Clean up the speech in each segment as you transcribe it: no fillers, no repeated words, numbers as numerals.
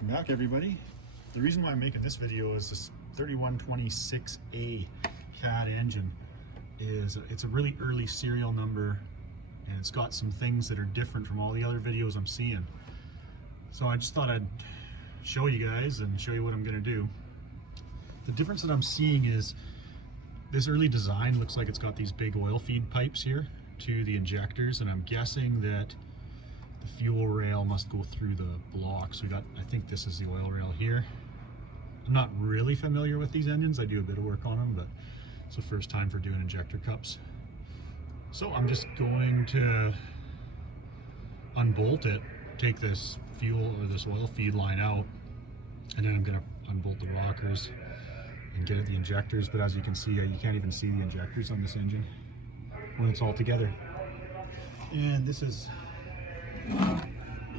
Welcome back, everybody. The reason why I'm making this video is this 3126A CAD engine it's a really early serial number, and it's got some things that are different from all the other videos I'm seeing. So I just thought I'd show you guys and show you what I'm going to do. The difference that I'm seeing is this early design looks like it's got these big oil feed pipes here to the injectors, and I'm guessing that the fuel rail must go through the blocks. I think this is the oil rail here. I'm not really familiar with these engines. I do a bit of work on them, but it's the first time for doing injector cups. So I'm just going to unbolt it, take this fuel or this oil feed line out, and then I'm going to unbolt the rockers and get at the injectors. But as you can see, you can't even see the injectors on this engine when it's all together. And this is,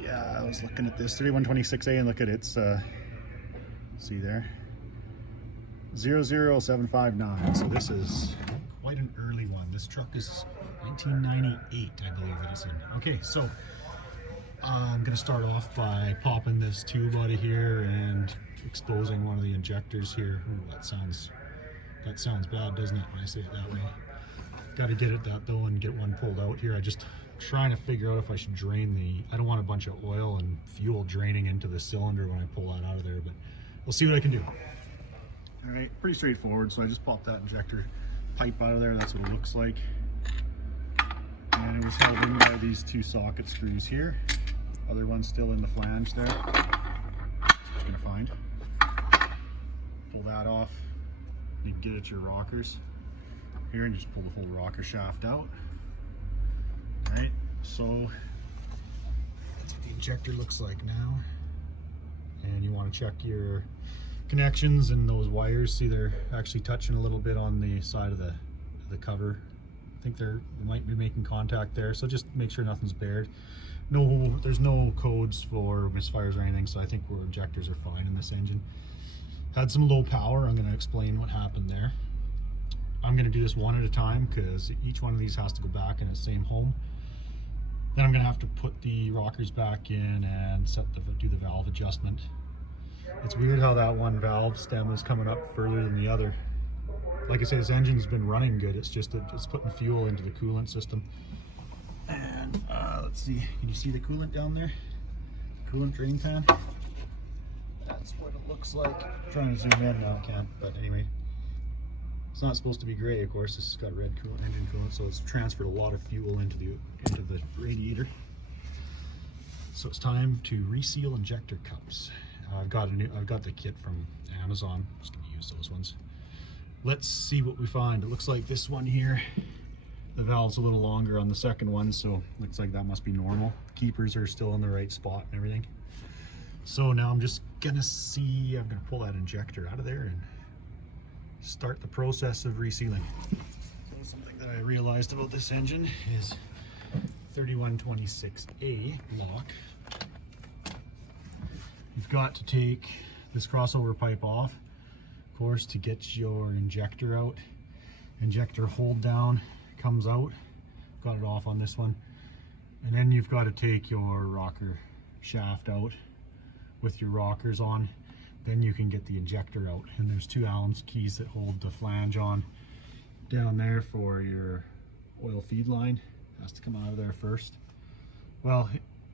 yeah, I was looking at this 3126A, and look at its see there, 00759. So this is quite an early one. This truck is 1998, I believe it is in. Okay, so I'm gonna start off by popping this tube out of here and exposing one of the injectors here. Ooh, that sounds bad, doesn't it, when I say it that way? Got to get at that though and get one pulled out here. I just trying to figure out if I should drain I don't want a bunch of oil and fuel draining into the cylinder when I pull that out of there, but we'll see what I can do. All right, pretty straightforward. So I just popped that injector pipe out of there. That's what it looks like. And it was held in by these two socket screws here. Other one's still in the flange there. That's what you're gonna find. Pull that off. You can get at your rockers here and just pull the whole rocker shaft out. All right, so that's what the injector looks like now. And you want to check your connections and those wires. See, they're actually touching a little bit on the side of the cover. I think they might be making contact there, so just make sure nothing's bared. No, there's no codes for misfires or anything, so I think our injectors are fine in this engine. Had some low power. I'm going to explain what happened there. I'm going to do this one at a time because each one of these has to go back in the same home. Then I'm going to have to put the rockers back in and do the valve adjustment. It's weird how that one valve stem is coming up further than the other. Like I say, this engine's been running good. It's just it's putting fuel into the coolant system. And let's see, can you see the coolant down there? Coolant drain pan. That's what it looks like. I'm trying to zoom in now, can't. But anyway, it's not supposed to be gray, of course. This has got red coolant, engine coolant, so it's transferred a lot of fuel into the radiator. So it's time to reseal injector cups. I've got the kit from Amazon. Just gonna use those ones. Let's see what we find. It looks like this one here, the valve's a little longer on the second one, so looks like that must be normal. Keepers are still in the right spot and everything. So now I'm just gonna I'm gonna pull that injector out of there and start the process of resealing. So something that I realized about this engine is 3126A lock. You've got to take this crossover pipe off, of course, to get your injector out. Injector hold down comes out. Got it off on this one. And then you've got to take your rocker shaft out with your rockers on. Then you can get the injector out. And there's two Allen keys that hold the flange on down there for your oil feed line. Has to come out of there first. Well,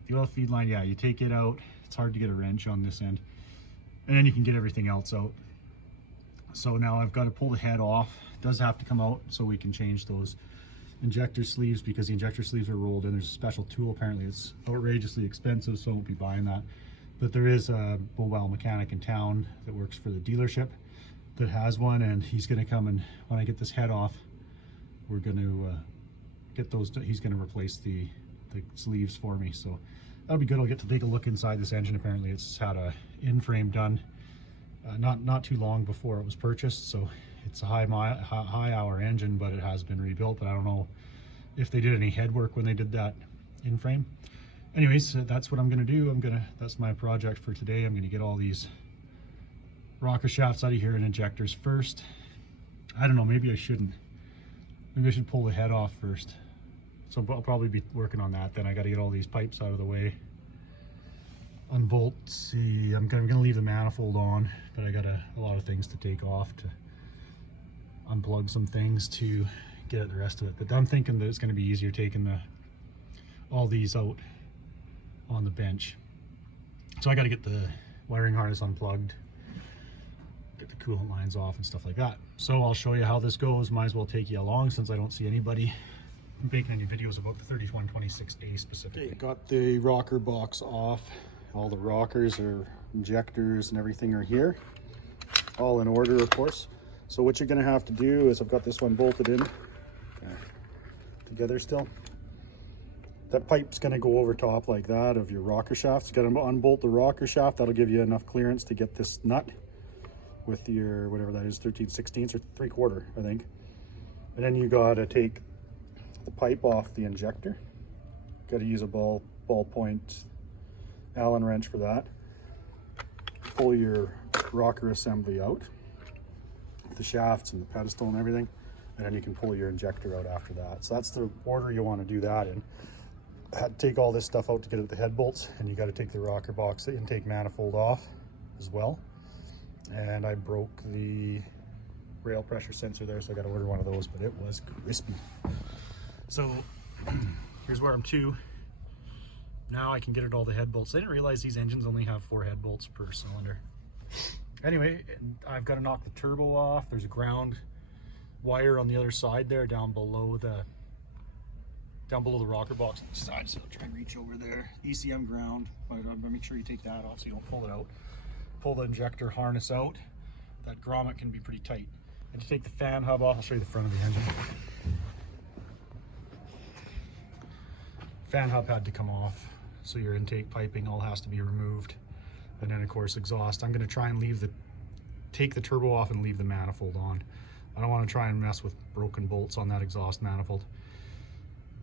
the oil feed line, yeah, you take it out. It's hard to get a wrench on this end. And then you can get everything else out. So now I've got to pull the head off. It does have to come out so we can change those injector sleeves, because the injector sleeves are rolled in. There's a special tool. Apparently it's outrageously expensive, so I won't be buying that. But there is a mobile mechanic in town that works for the dealership that has one, and he's going to come, and when I get this head off, we're going to get those. He's going to replace the sleeves for me, so that'll be good. I'll get to take a look inside this engine. Apparently it's had a in-frame done not too long before it was purchased, so it's a high hour engine, but it has been rebuilt. But I don't know if they did any head work when they did that in-frame. Anyways, that's what I'm going to do. That's my project for today. I'm going to get all these rocker shafts out of here and injectors first. I don't know, maybe I shouldn't. Maybe I should pull the head off first. So I'll probably be working on that. Then I got to get all these pipes out of the way. unbolt. See, I'm gonna leave the manifold on, but I got a lot of things to take off to unplug some things to get at the rest of it. But I'm thinking that it's going to be easier taking all these out on the bench. So I got to get the wiring harness unplugged, get the coolant lines off and stuff like that. So I'll show you how this goes. Might as well take you along since I don't see anybody making any videos about the 3126A specifically. Okay, got the rocker box off. All the rockers or injectors and everything are here, all in order, of course. So what you're going to have to do is, I've got this one bolted in together still. That pipe's going to go over top like that of your rocker shaft. You got to unbolt the rocker shaft. That'll give you enough clearance to get this nut with your, whatever that is, 13/16 or 3/4, I think. And then you got to take the pipe off the injector. Got to use a ballpoint Allen wrench for that. Pull your rocker assembly out, the shafts and the pedestal and everything, and then you can pull your injector out after that. So that's the order you want to do that in. I had to take all this stuff out to get at the head bolts, and you got to take the rocker box, the intake manifold off as well. And I broke the rail pressure sensor there, so I got to order one of those, but it was crispy. So here's where I'm to. Now I can get at all the head bolts. I didn't realize these engines only have 4 head bolts per cylinder. Anyway, I've got to knock the turbo off. There's a ground wire on the other side there, down below the rocker box on the side. So I'll try and reach over there. ECM ground, but make sure you take that off so you don't pull it out. Pull the injector harness out. That grommet can be pretty tight. And to take the fan hub off, I'll show you the front of the engine. Fan hub had to come off, so your intake piping all has to be removed. And then of course exhaust. I'm going to try and take the turbo off and leave the manifold on. I don't want to try and mess with broken bolts on that exhaust manifold.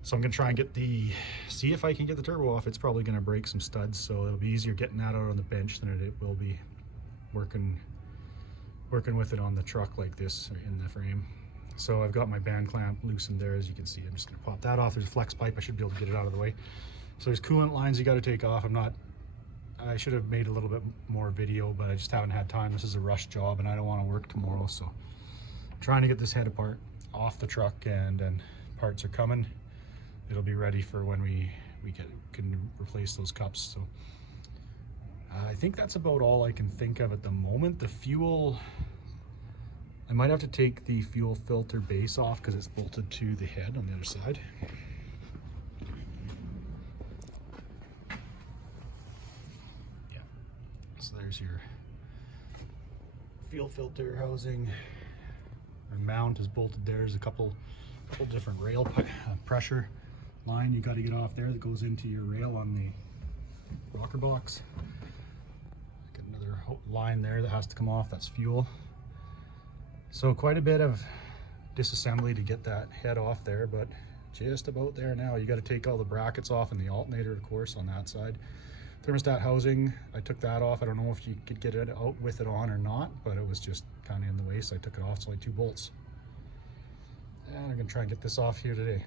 So I'm going to try and see if I can get the turbo off. It's probably going to break some studs, so it'll be easier getting that out on the bench than it will be working with it on the truck like this in the frame. So I've got my band clamp loosened there, as you can see. I'm just going to pop that off. There's a flex pipe. I should be able to get it out of the way. So there's coolant lines you got to take off. I should have made a little bit more video, but I just haven't had time. This is a rush job and I don't want to work tomorrow, so I'm trying to get this head apart off the truck, and then parts are coming. It'll be ready for when we can replace those cups. So I think that's about all I can think of at the moment. The fuel, I might have to take the fuel filter base off because it's bolted to the head on the other side. So there's your fuel filter housing. The mount is bolted there. There's a couple different rail pressure line you got to get off there that goes into your rail on the rocker box. Got another line there that has to come off. That's fuel. So quite a bit of disassembly to get that head off there, but just about there now. You got to take all the brackets off and the alternator, of course, on that side. Thermostat housing, I took that off. I don't know if you could get it out with it on or not, but it was just kind of in the way, so I took it off. It's only 2 bolts. And I'm gonna try and get this off here today.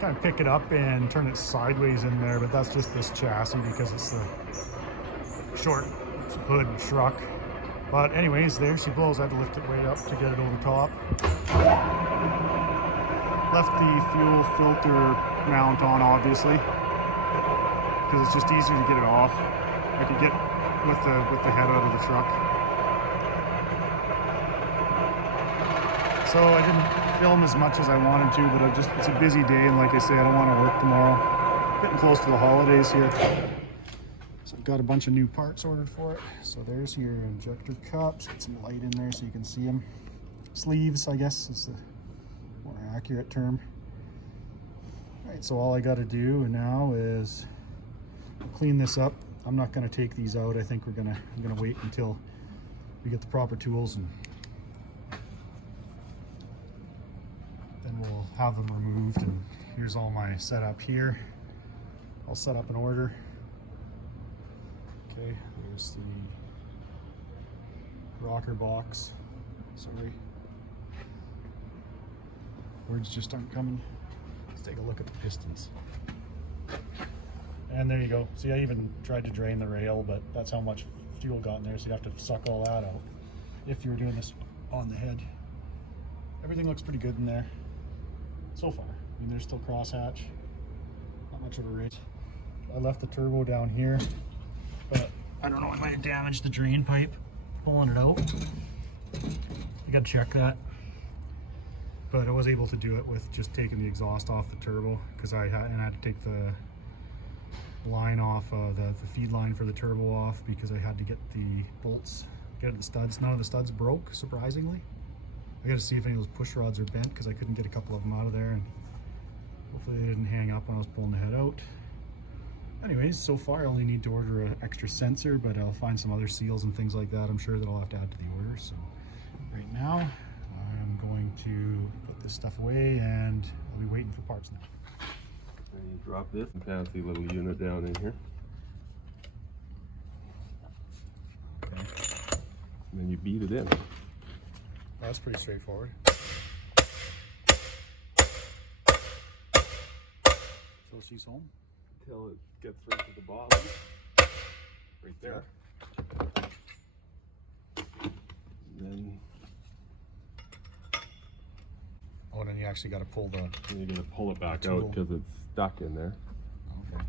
Kind of pick it up and turn it sideways in there, but that's just this chassis because it's the short hood truck. But anyways, there she blows. I had to lift it way up to get it over top. Left the fuel filter mount on, obviously, because it's just easier to get it off. I could get with the head out of the truck. So I didn't film as much as I wanted to, but it's a busy day, and like I say, I don't want to work tomorrow. Getting close to the holidays here. So I've got a bunch of new parts ordered for it. So there's your injector cups. Get some light in there so you can see them. Sleeves, I guess, is the more accurate term. All right, so all I got to do now is clean this up. I'm not going to take these out. I think I'm going to wait until we get the proper tools and we'll have them removed, and here's all my setup here. I'll set up an order. Okay, there's the rocker box. Sorry. Words just aren't coming. Let's take a look at the pistons. And there you go. See, I even tried to drain the rail, but that's how much fuel got in there, so you have to suck all that out if you were doing this on the head. Everything looks pretty good in there so far. I mean, there's still crosshatch, not much of a rate. I left the turbo down here, but I don't know, I might have damaged the drain pipe pulling it out. You gotta check that. But I was able to do it with just taking the exhaust off the turbo, because I had to take the line off, the feed line for the turbo off, because I had to get the bolts, get the studs. None of the studs broke, surprisingly. I gotta see if any of those push rods are bent, because I couldn't get a couple of them out of there, and hopefully they didn't hang up when I was pulling the head out. Anyways, so far I only need to order an extra sensor, but I'll find some other seals and things like that I'm sure that I'll have to add to the order. So right now I'm going to put this stuff away, and I'll be waiting for parts now. And you drop this fancy little unit down in here. Okay. And then you beat it in. That's pretty straightforward. So she's home. Until it gets right to the bottom. Right there. And then oh, and then you actually got to pull the... you're going to pull it back out because it's stuck in there. Okay.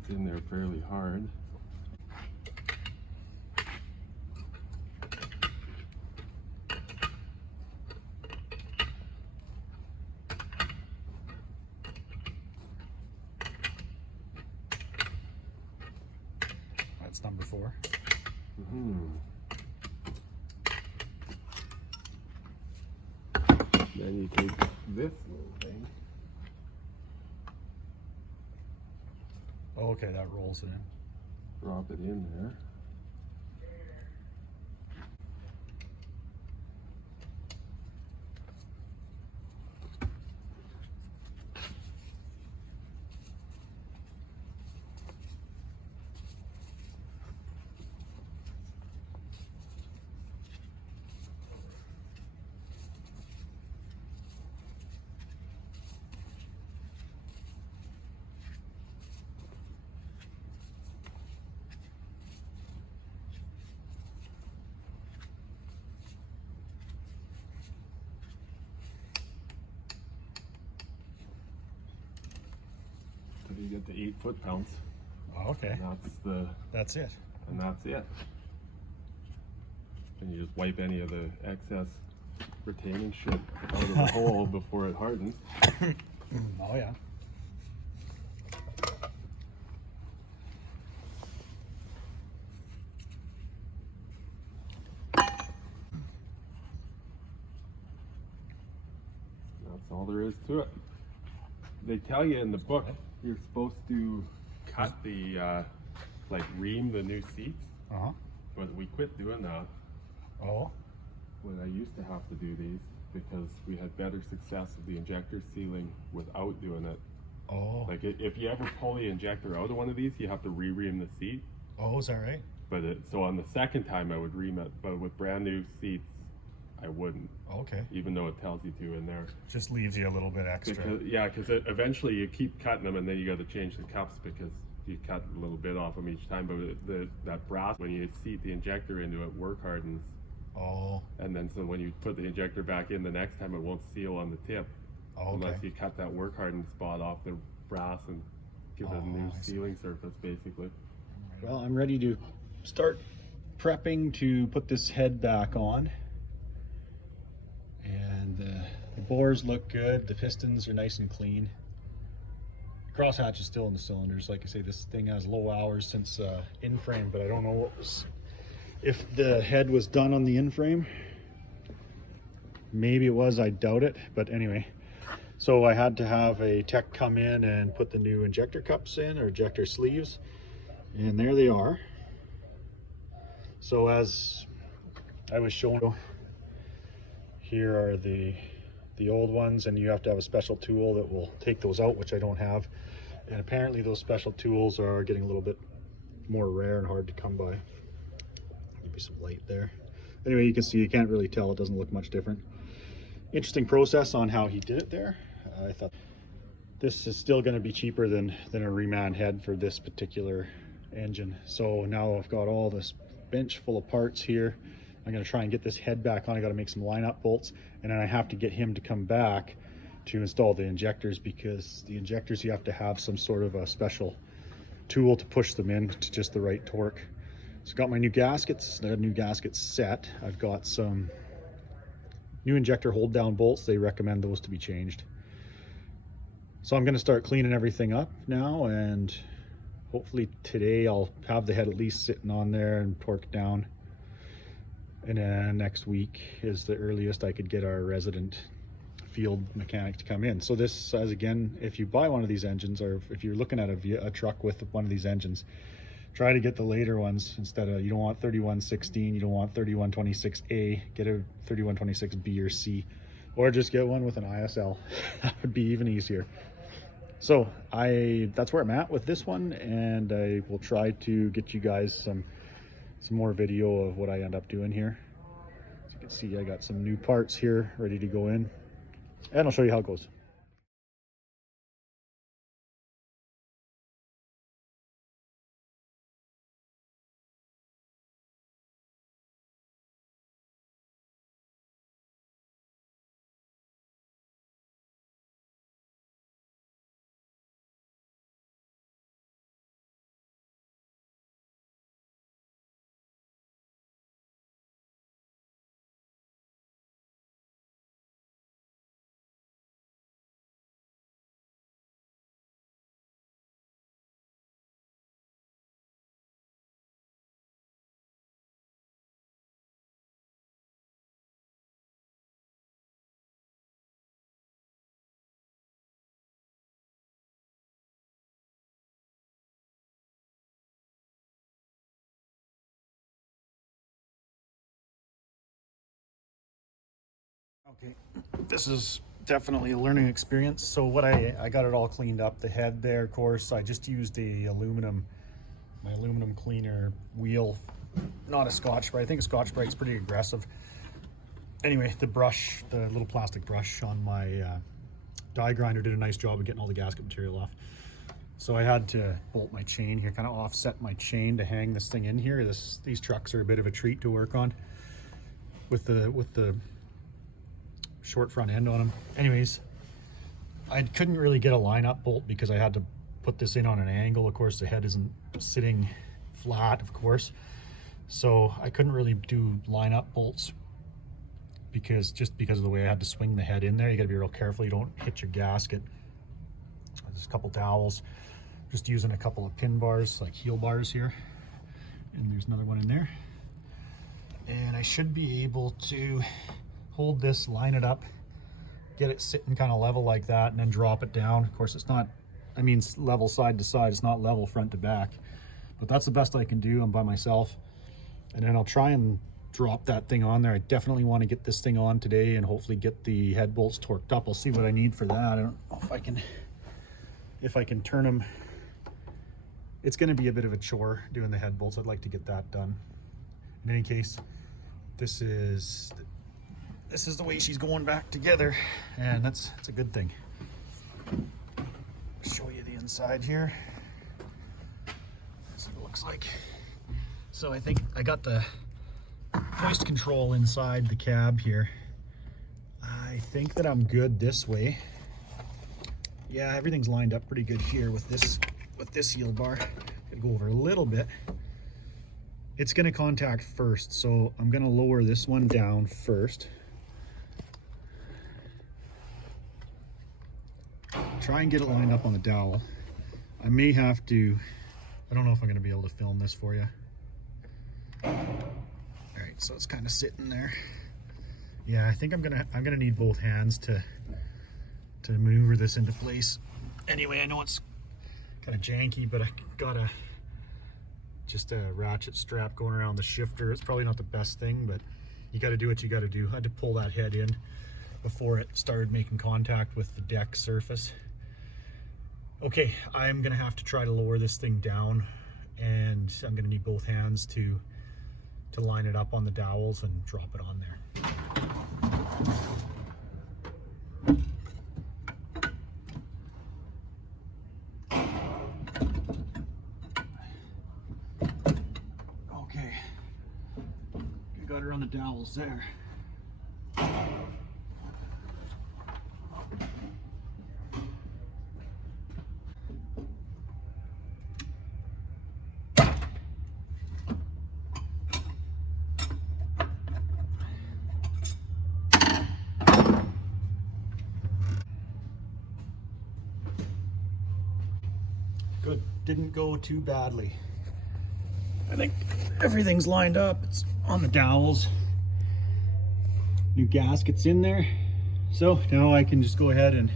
It's in there fairly hard. That's number 4. Then you take this little thing. Oh, okay, that rolls it in. Drop it in there. You get the 8 foot-pounds. Oh, okay. And that's it. And that's it. And you just wipe any of the excess retaining shit out of the hole before it hardens. Oh yeah. That's all there is to it. They tell you in the book you're supposed to cut the like ream the new seats, but we quit doing that. Oh. When I used to have to do these because we had better success with the injector sealing without doing it. Oh. Like if you ever pull the injector out of one of these, you have to re-ream the seat. Oh, is that right? But so on the second time I would ream it, but with brand new seats, I wouldn't. Okay. Even though it tells you to in there. Just leaves you a little bit extra. Because eventually you keep cutting them, and then you got to change the cups because you cut a little bit off them each time. But that brass, when you seat the injector into it, work hardens. Oh. And then so when you put the injector back in the next time, it won't seal on the tip. Oh, okay. Unless you cut that work hardened spot off the brass and give it a new sealing surface, basically. Well, I'm ready to start prepping to put this head back on. And the bores look good. The pistons are nice and clean. The crosshatch is still in the cylinders. Like I say, this thing has low hours since in-frame, but I don't know what was, if the head was done on the in-frame. Maybe it was, I doubt it, but anyway. So I had to have a tech come in and put the new injector cups in, or injector sleeves, and there they are. So as I was showing, Here are the old ones, and you have to have a special tool that will take those out, which I don't have. And apparently those special tools are getting a little bit more rare and hard to come by. Maybe some light there. Anyway, you can see, you can't really tell, it doesn't look much different. Interesting process on how he did it there. I thought this is still going to be cheaper than a reman head for this particular engine. So now I've got all this bench full of parts here. I'm going to try and get this head back on. I got to make some lineup bolts, and then I have to get him to come back to install the injectors, because the injectors, you have to have some sort of a special tool to push them in to just the right torque. So got my new gaskets. I got new gaskets set. I've got some new injector hold down bolts. They recommend those to be changed. So I'm going to start cleaning everything up now, and hopefully today I'll have the head at least sitting on there and torqued down. And then next week is the earliest I could get our resident field mechanic to come in. So this says, again, if you buy one of these engines, or if you're looking at a truck with one of these engines, try to get the later ones. Instead of, you don't want 3116, you don't want 3126A, get a 3126B or C, or just get one with an ISL. That would be even easier. So that's where I'm at with this one, and I will try to get you guys some more video of what I end up doing here. As you can see, I got some new parts here ready to go in, and I'll show you how it goes. Okay, this is definitely a learning experience. So what I got it all cleaned up. The head there, of course, I just used my aluminum cleaner wheel, not a Scotch-Brite. I think a Scotch-Brite's pretty aggressive. Anyway, the brush, the little plastic brush on my die grinder did a nice job of getting all the gasket material off. So I had to bolt my chain here, kind of offset my chain to hang this thing in here. These trucks are a bit of a treat to work on with the short front end on them. Anyways, I couldn't really get a lineup bolt because I had to put this in on an angle. Of course, the head isn't sitting flat, of course, so I couldn't really do lineup bolts because of the way I had to swing the head in there. You got to be real careful you don't hit your gasket. There's a couple dowels, just using a couple of pin bars, like heel bars here, and there's another one in there, and I should be able to hold this, line it up, get it sitting kind of level like that, and then drop it down. Of course, it's not, I mean, level side to side, it's not level front to back, but that's the best I can do. I'm by myself, and then I'll try and drop that thing on there. I definitely want to get this thing on today and hopefully get the head bolts torqued up. I'll see what I need for that. I don't know if I can turn them. It's going to be a bit of a chore doing the head bolts. I'd like to get that done. In any case, this is the way she's going back together, and that's a good thing. Show you the inside here. That's what it looks like. So I think I got the hoist control inside the cab here. I think that I'm good this way. Yeah, everything's lined up pretty good here with this heel bar. Gonna go over a little bit. It's gonna contact first, so I'm gonna lower this one down first. Try and get it lined up on the dowel. I may have to, I don't know if I'm going to be able to film this for you. All right, so it's kind of sitting there. Yeah, I think I'm gonna need both hands to maneuver this into place. Anyway, I know it's kind of janky, but I got just a ratchet strap going around the shifter. It's probably not the best thing, but you got to do what you got to do. I had to pull that head in before it started making contact with the deck surface. Okay, I'm gonna have to try to lower this thing down, and I'm gonna need both hands to line it up on the dowels and drop it on there. Okay, I got her on the dowels there. Good, didn't go too badly. I think everything's lined up. It's on the dowels. New gasket's in there. So now I can just go ahead and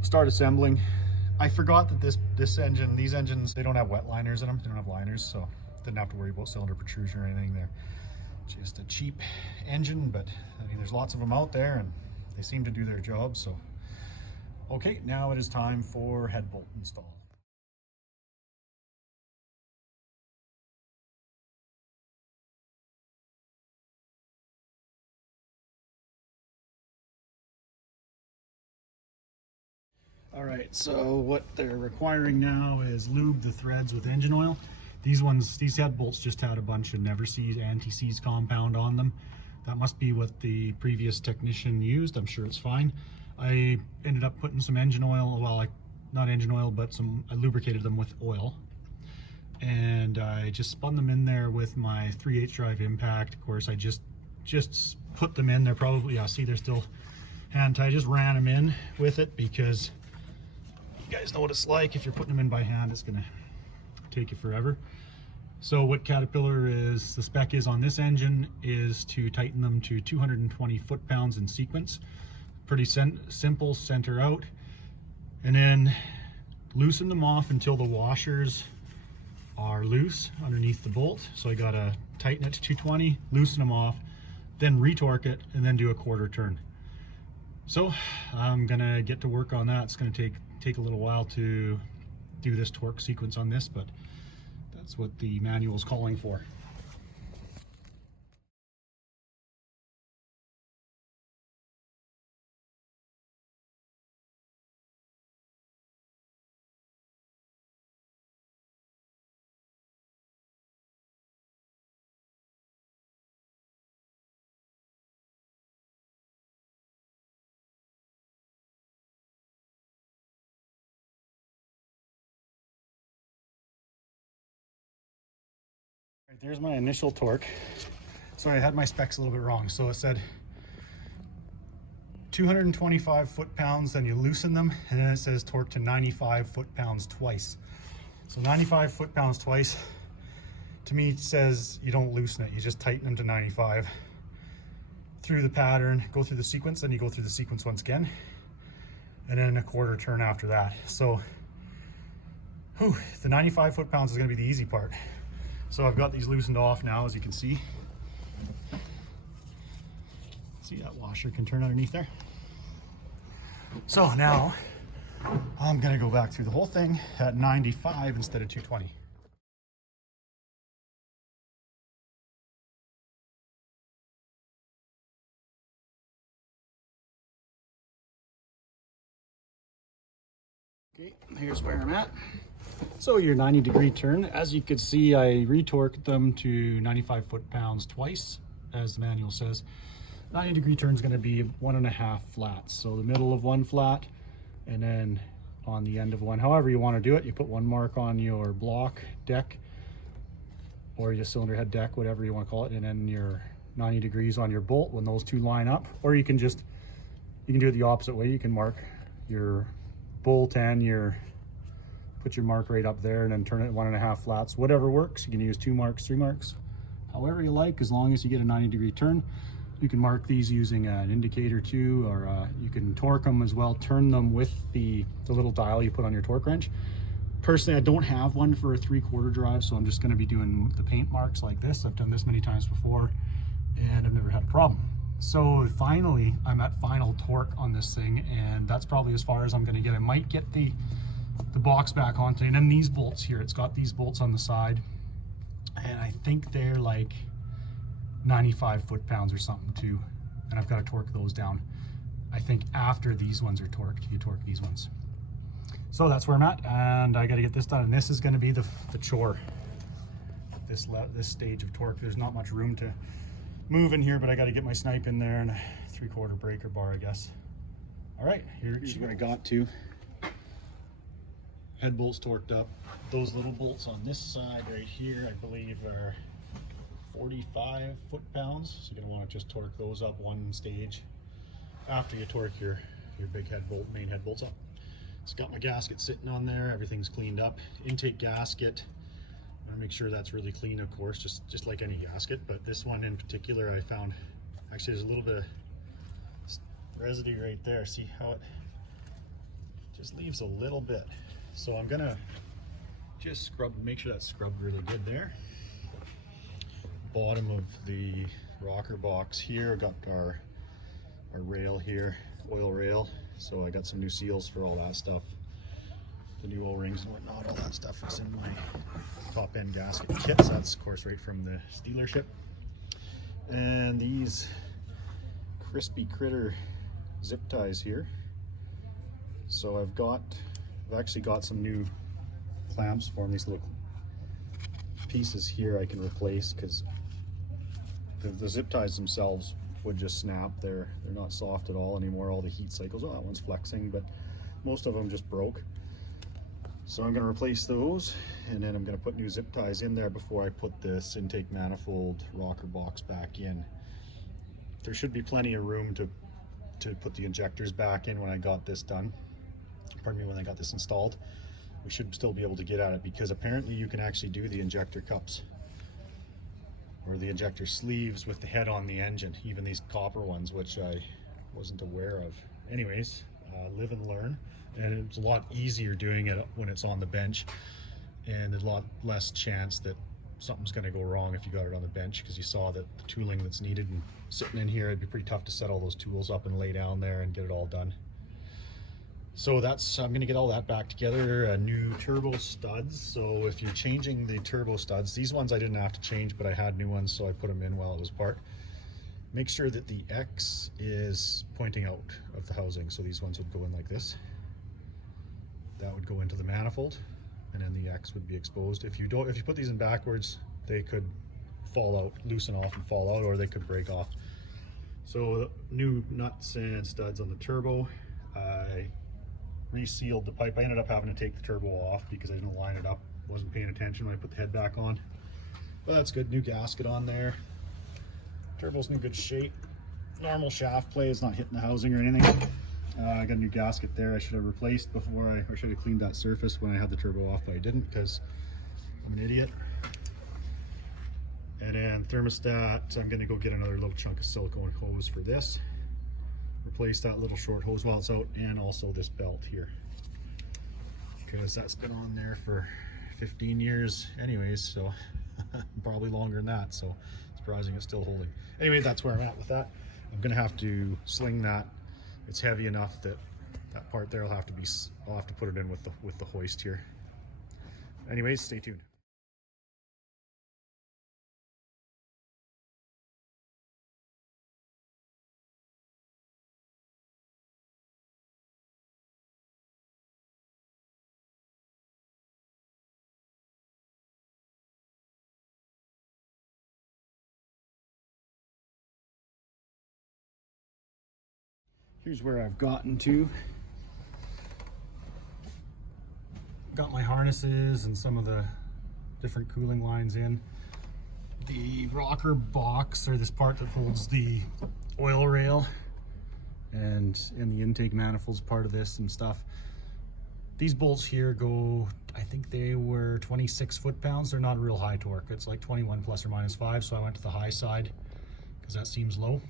start assembling. I forgot that these engines, they don't have wet liners in them. They don't have liners, so didn't have to worry about cylinder protrusion or anything. They're just a cheap engine, but I mean, there's lots of them out there and they seem to do their job. So, okay, now it is time for head bolt install. All right, so what they're requiring now is lube the threads with engine oil. These head bolts just had a bunch of never-seize, anti-seize compound on them. That must be what the previous technician used. I'm sure it's fine. I ended up putting some engine oil, well, not engine oil, but I lubricated them with oil. And I just spun them in there with my 3/8 drive impact. Of course, I just put them in there. Probably, yeah, see, they're still hand tied. I just ran them in with it because you guys know what it's like. If you're putting them in by hand, it's gonna take you forever. So what Caterpillar is, the spec is on this engine is to tighten them to 220 foot-pounds in sequence. Pretty simple, center out, and then loosen them off until the washers are loose underneath the bolt. So I gotta tighten it to 220, loosen them off, then retorque it, and then do a quarter turn. So I'm gonna get to work on that. It's gonna take a little while to do this torque sequence on this, but that's what the manual is calling for. Right, there's my initial torque. Sorry, I had my specs a little bit wrong. So it said 225 foot-pounds, then you loosen them, and then it says torque to 95 foot-pounds twice. So 95 foot-pounds twice, to me, it says you don't loosen it. You just tighten them to 95 through the pattern, go through the sequence, then you go through the sequence once again, and then a quarter turn after that. So the 95 foot-pounds is going to be the easy part. So I've got these loosened off now, as you can see. See, that washer can turn underneath there. So now I'm gonna go back through the whole thing at 95 instead of 220. Okay, here's where I'm at. So your 90-degree turn, as you could see, I retorqued them to 95 foot-pounds twice, as the manual says. 90-degree turn is going to be 1.5 flats. So the middle of one flat, and then on the end of one. However you want to do it, you put one mark on your block deck, or your cylinder head deck, whatever you want to call it, and then your 90 degrees on your bolt when those two line up. Or you can do it the opposite way. You can mark your bolt and put your mark right up there and then turn it 1.5 flats, whatever works. You can use 2 marks, 3 marks, however you like, as long as you get a 90-degree turn. You can mark these using an indicator too, or you can torque them as well, turn them with the little dial you put on your torque wrench. Personally, I don't have one for a 3/4 drive, so I'm just gonna be doing the paint marks like this. I've done this many times before. and I've never had a problem. So finally, I'm at final torque on this thing, and that's probably as far as I'm gonna get. I might get the box back on today, and then these bolts here, it's got these bolts on the side, and I think they're like 95 foot-pounds or something too, and I've got to torque those down. I think after these ones are torqued, you torque these ones. So that's where I'm at, and I got to get this done, and this is going to be the chore. This stage of torque, there's not much room to move in here, but I got to get my snipe in there and a 3/4 breaker bar, I guess. All right, here's what I got to. Head bolts torqued up. Those little bolts on this side right here, I believe are 45 foot-pounds. So you're gonna want to just torque those up one stage after you torque your big head bolt, main head bolts up. It's got my gasket sitting on there. Everything's cleaned up. Intake gasket. I want to make sure that's really clean, of course, just like any gasket. But this one in particular, I found actually there's a little bit of residue right there. See how it just leaves a little bit. So I'm gonna just scrub, make sure that's scrubbed really good there. Bottom of the rocker box here, got our rail here, oil rail. So I got some new seals for all that stuff. The new O-rings and whatnot, all that stuff is in my top end gasket kits. That's of course right from the dealership. And these crispy critter zip ties here. So I've actually got some new clamps for them. These little pieces here I can replace because the zip ties themselves would just snap. They're not soft at all anymore. All the heat cycles, oh, that one's flexing, but most of them just broke. So I'm going to replace those, and then I'm going to put new zip ties in there before I put this intake manifold rocker box back in. There should be plenty of room to put the injectors back in when I got this done. Pardon me, when I got this installed. We should still be able to get at it because apparently you can actually do the injector cups or the injector sleeves with the head on the engine, even these copper ones, which I wasn't aware of. Anyways, live and learn. And it's a lot easier doing it when it's on the bench, and there's a lot less chance that something's going to go wrong if you got it on the bench, because you saw that the tooling that's needed, and sitting in here it'd be pretty tough to set all those tools up and lay down there and get it all done. So I'm going to get all that back together. New turbo studs. So if you're changing the turbo studs, these ones I didn't have to change, but I had new ones, so I put them in while it was apart. Make sure that the X is pointing out of the housing. So these ones would go in like this. That would go into the manifold, and then the X would be exposed. If you put these in backwards, they could fall out, loosen off and fall out, or they could break off. So new nuts and studs on the turbo. I resealed the pipe. I ended up having to take the turbo off because I didn't line it up. Wasn't paying attention when I put the head back on. But that's good. New gasket on there. Turbo's in good shape. Normal shaft play. It's not hitting the housing or anything. I got a new gasket there. I should have replaced before I should have cleaned that surface when I had the turbo off, but I didn't because I'm an idiot. And then thermostat, I'm gonna go get another little chunk of silicone hose for this. Replace that little short hose while it's out, and also this belt here, because that's been on there for 15 years anyways, so probably longer than that, so surprising it's still holding. Anyway, that's where I'm at with that. I'm gonna have to sling that. It's heavy enough that that part there I'll have to put it in with the hoist here. Anyways, stay tuned. Here's where I've gotten to. Got my harnesses and some of the different cooling lines in. The rocker box, or this part that holds the oil rail, and the intake manifold's part of this and stuff. These bolts here go, I think they were 26 foot-pounds. They're not a real high torque. It's like 21 plus or minus 5, so I went to the high side because that seems low.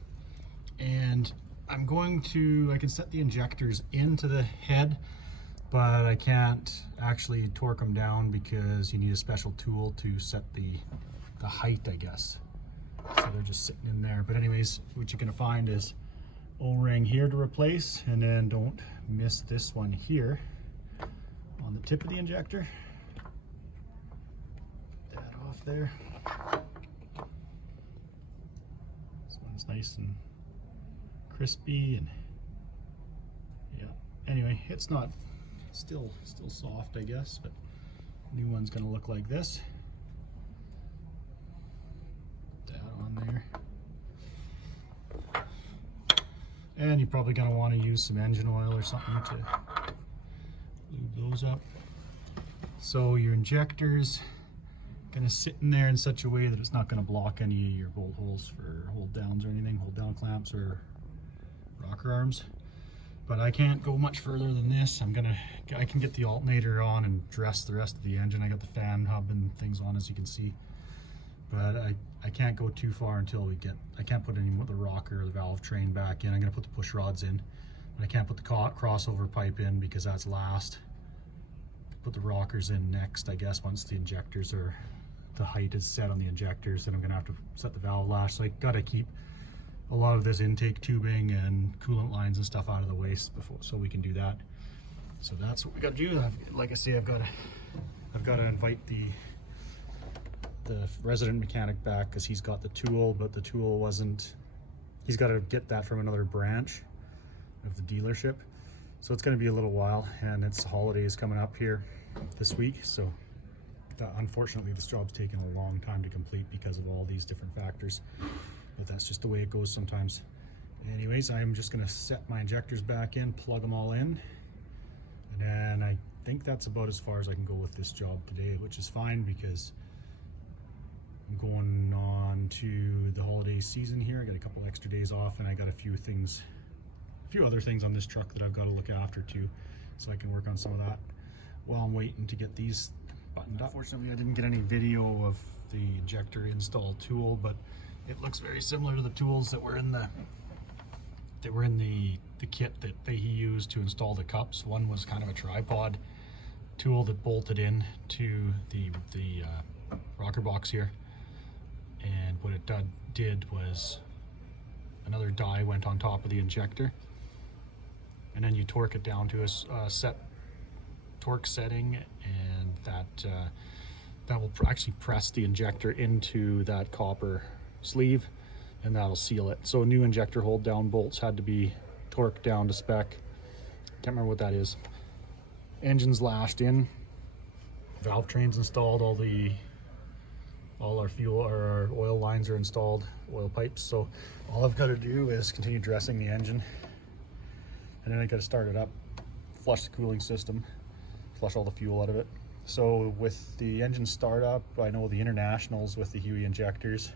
And I can set the injectors into the head, but I can't actually torque them down because you need a special tool to set the height, I guess. So they're just sitting in there. But anyways, what you're gonna find is O-ring here to replace, and then don't miss this one here on the tip of the injector. That off there. This one's nice and crispy, and yeah. Anyway, it's not still soft, I guess, but new one's gonna look like this. That on there. And you're probably gonna want to use some engine oil or something to lube those up. So your injector's gonna sit in there in such a way that it's not gonna block any of your bolt holes for hold downs or anything, hold down clamps or rocker arms. But I can't go much further than this. I can get the alternator on and dress the rest of the engine. I got the fan hub and things on, as you can see. But I can't go too far until I can't put any more the rocker or the valve train back in. I'm gonna put the push rods in, but I can't put the crossover pipe in because that's last. Put the rockers in next, I guess, once the injectors are, the height is set on the injectors. Then I'm gonna have to set the valve lash. So I gotta keep a lot of this intake tubing and coolant lines and stuff out of the way before, so we can do that. So that's what we gotta do. Like I say, I've gotta invite the resident mechanic back because he's got the tool, but the tool wasn't, he's got to get that from another branch of the dealership. So it's going to be a little while, and it's holidays coming up here this week. So unfortunately this job's taken a long time to complete because of all these different factors, but that's just the way it goes sometimes. Anyways, I'm just going to set my injectors back in, plug them all in, and then I think that's about as far as I can go with this job today, which is fine because I'm going on to the holiday season here. I got a couple extra days off, and I got a few other things on this truck that I've got to look after too, so I can work on some of that while I'm waiting to get these buttoned up. Unfortunately, I didn't get any video of the injector install tool, but it looks very similar to the tools that were in the kit that he used to install the cups. One was kind of a tripod tool that bolted in to the rocker box here. And what it did was another die went on top of the injector, and then you torque it down to a set torque setting, and that will actually press the injector into that copper sleeve, and that'll seal it. So new injector hold down bolts had to be torqued down to spec. Can't remember what that is. Engine's lashed in, valve trains installed, all our fuel or our oil lines are installed, oil pipes. So all I've got to do is continue dressing the engine, and then I got to start it up, flush the cooling system, flush all the fuel out of it. So with the engine startup, I know the Internationals with the Huey injectors,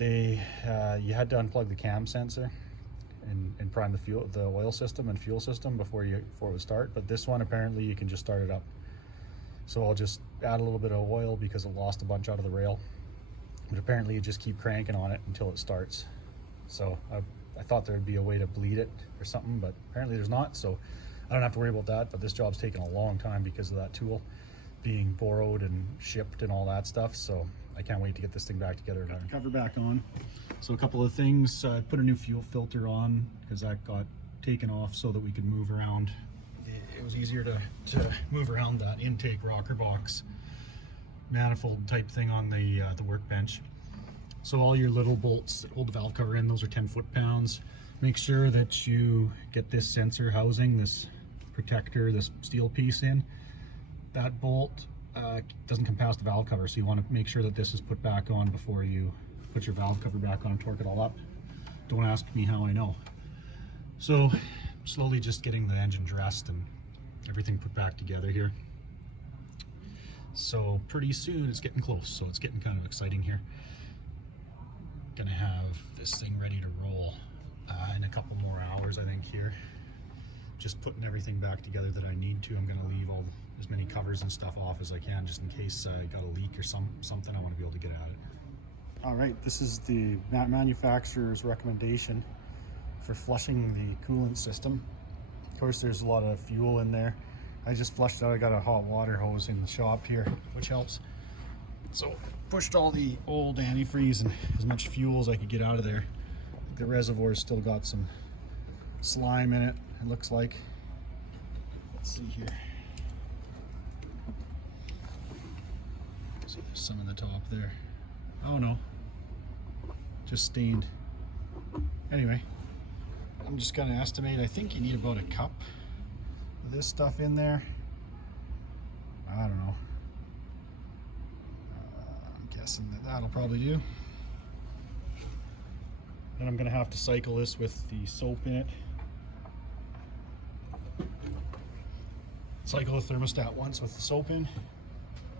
you had to unplug the cam sensor and prime the oil system and fuel system before it would start. But this one, apparently you can just start it up. So I'll just add a little bit of oil because it lost a bunch out of the rail. But apparently you just keep cranking on it until it starts. So I thought there'd be a way to bleed it or something, but apparently there's not. So I don't have to worry about that, but this job's taken a long time because of that tool being borrowed and shipped and all that stuff. So I can't wait to get this thing back together. Got the cover back on. So a couple of things, I put a new fuel filter on because that got taken off so that we could move around. It was easier to move around that intake rocker box manifold type thing on the workbench. So all your little bolts that hold the valve cover in, those are 10 foot-pounds. Make sure that you get this sensor housing, this protector, this steel piece in. That bolt doesn't come past the valve cover, so you want to make sure that this is put back on before you put your valve cover back on and torque it all up. Don't ask me how I know. So slowly just getting the engine dressed and everything put back together here. So pretty soon it's getting close, so it's getting kind of exciting here. Gonna have this thing ready to roll in a couple more hours, I think, here. Just putting everything back together that I need to. I'm gonna leave as many covers and stuff off as I can, just in case I got a leak or something. I want to be able to get at it. All right, this is the manufacturer's recommendation for flushing the coolant system. Of course, there's a lot of fuel in there. I just flushed it out. I got a hot water hose in the shop here, which helps. So pushed all the old antifreeze and as much fuel as I could get out of there. The reservoir's still got some slime in it, it looks like. Let's see here. So there's some in the top there. Oh no, just stained. Anyway, I'm just gonna estimate, I think you need about a cup of this stuff in there. I don't know. I'm guessing that that'll probably do. Then I'm gonna have to cycle this with the soap in it. Cycle the thermostat once with the soap in,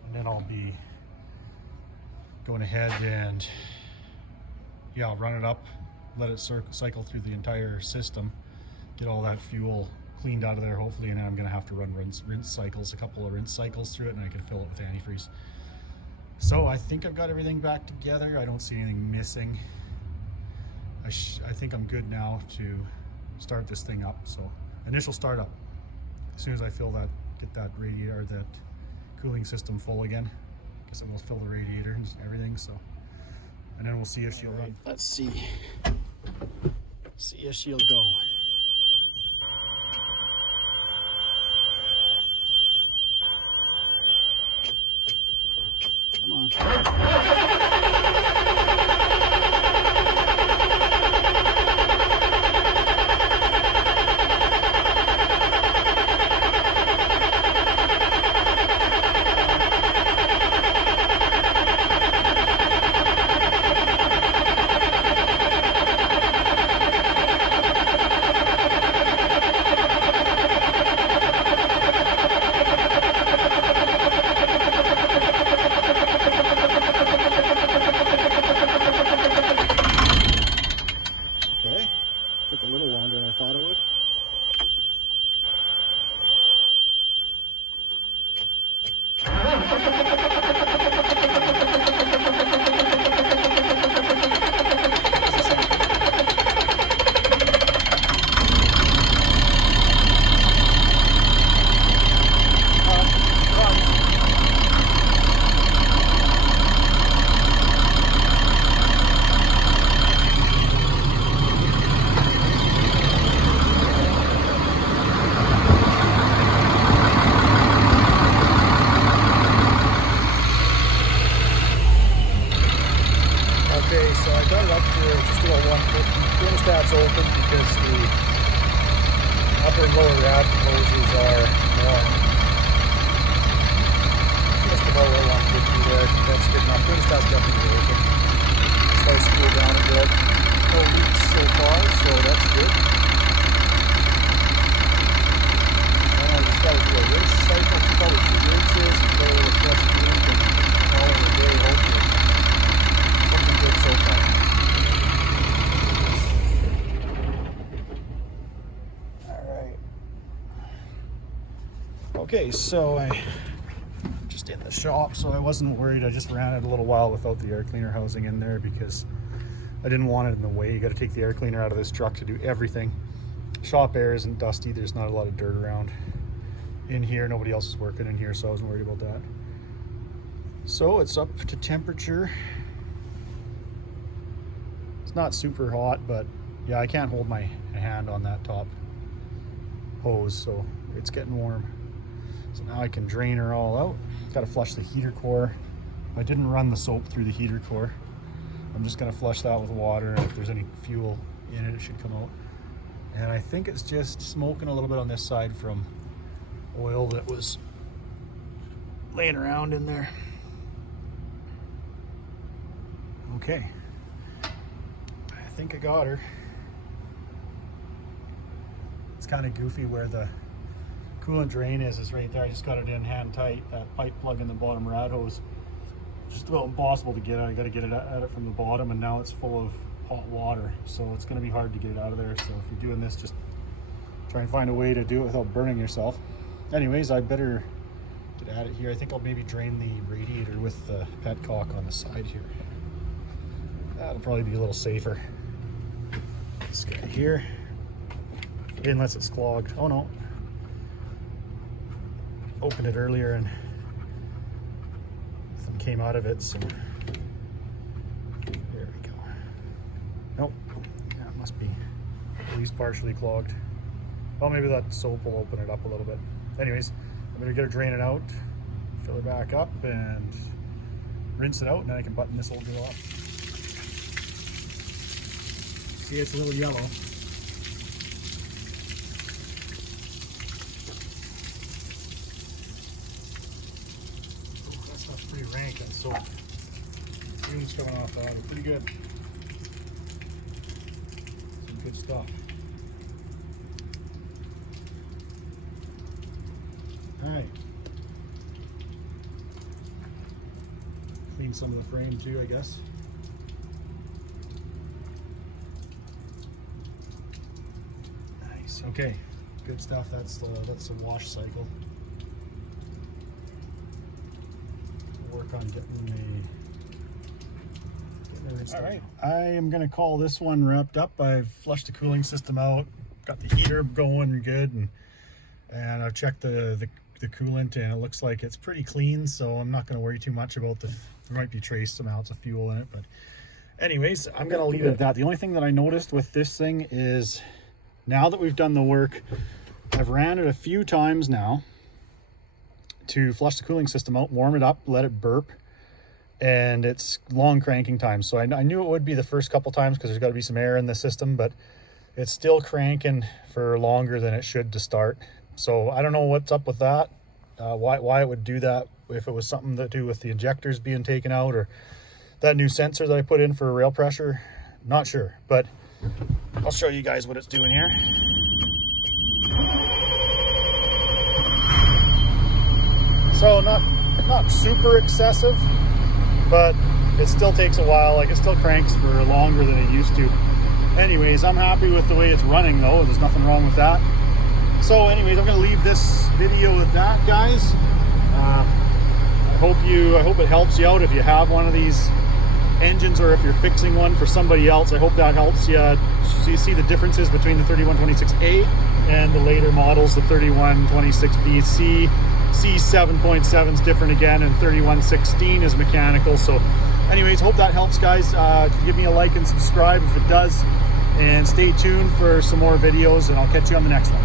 and then I'll be going ahead and yeah, I'll run it up, let it cycle through the entire system, get all that fuel cleaned out of there hopefully, and then I'm gonna have to run rinse cycles, a couple of rinse cycles through it, and I can fill it with antifreeze. So I think I've got everything back together. I don't see anything missing. I think I'm good now to start this thing up. So initial startup, as soon as I get that radiator, or that cooling system full again, I guess it will fill the radiator and everything. So, and then we'll see if she'll run. Let's see if she'll go. Come on. Took a little longer than I thought it would. Okay, so I got it up to just about 150. Thermostat's open because the upper and lower rad hoses are warm. Just about 150 there. That's good enough. Thermostat's definitely open. Starts to cool down a bit. No leaks so far, so that's good. And I just got to do a rinse cycle, probably 2 rinses until the fresh coolant and call it a day, hopefully. Good so far. All right. Okay, so I'm just in the shop, so I wasn't worried. I just ran it a little while without the air cleaner housing in there because I didn't want it in the way. You got to take the air cleaner out of this truck to do everything. Shop air isn't dusty. There's not a lot of dirt around in here. Nobody else is working in here, so I wasn't worried about that. So it's up to temperature. Not super hot, but yeah, I can't hold my hand on that top hose, so it's getting warm. So now I can drain her all out. Got to flush the heater core. I didn't run the soap through the heater core. I'm just going to flush that with water, and if there's any fuel in it, it should come out. And I think it's just smoking a little bit on this side from oil that was laying around in there. Okay. I think I got her. It's kind of goofy where the coolant drain is right there. I just got it in hand tight. That pipe plug in the bottom rad hose, just about impossible to get at. I got to get it at it from the bottom, and now it's full of hot water, so it's going to be hard to get it out of there. So if you're doing this, just try and find a way to do it without burning yourself. Anyways, I better get at it here. I think I'll maybe drain the radiator with the petcock on the side here. That'll probably be a little safer. This guy here, unless it's clogged. Oh no, opened it earlier and something came out of it, so least partially clogged. Well, maybe that soap will open it up a little bit. Anyways, I'm gonna get her drain it out, fill it back up, and rinse it out, and then I can button this old girl up. See, it's a little yellow. Oh, that stuff's pretty rank and soap. Fumes coming off that are pretty good. Some good stuff. Alright. Clean some of the frame too, I guess. Nice. Okay. Good stuff. That's the wash cycle. Work on getting the all right. I am going to call this one wrapped up. I've flushed the cooling system out, got the heater going good, and I've checked the coolant, and it looks like it's pretty clean, so I'm not going to worry too much about there might be trace amounts of fuel in it, but anyways, I'm going to leave it at that. The only thing that I noticed with this thing is now that we've done the work, I've ran it a few times now to flush the cooling system out, warm it up, let it burp, and it's long cranking time. So I knew it would be the first couple times because there's got to be some air in the system, but it's still cranking for longer than it should to start. So I don't know what's up with that, why it would do that, if it was something to do with the injectors being taken out or that new sensor that I put in for rail pressure. Not sure, but I'll show you guys what it's doing here. So not super excessive, but it still takes a while. Like, it still cranks for longer than it used to. Anyways, I'm happy with the way it's running though. There's nothing wrong with that. So anyways, I'm gonna leave this video with that, guys. I hope it helps you out if you have one of these engines, or if you're fixing one for somebody else. I hope that helps you. So you see the differences between the 3126A and the later models, the 3126B. C7.7 is different again, and 3116 is mechanical. So anyways, hope that helps, guys. Give me a like and subscribe if it does, and stay tuned for some more videos, and I'll catch you on the next one.